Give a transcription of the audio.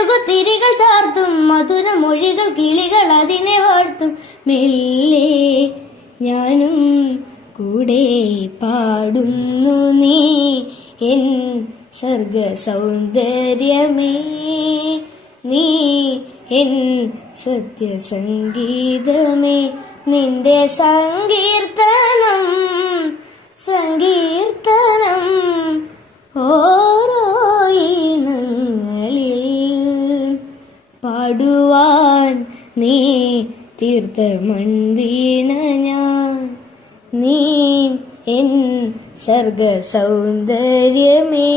മെഴുകുതിരികൾ ചാർത്തും മധുരമൊഴികൾ കിളികൾ അതിനെ വാഴ്ത്തും. മെല്ലെ ഞാനും കൂടെ പാടുന്നു നീ എൻ സർഗ സൗന്ദര്യമേ, നീ എൻ സത്യസംഗീതമേ. നിന്റെ സങ്കീർത്തനം സങ്കീർത്തനം ഓരോ ഇനങ്ങളിൽ പാടുവാൻ നീ തീർത്ത മൺവീണ ഞാൻ, നീ എൻ സർഗ സൗന്ദര്യമേ.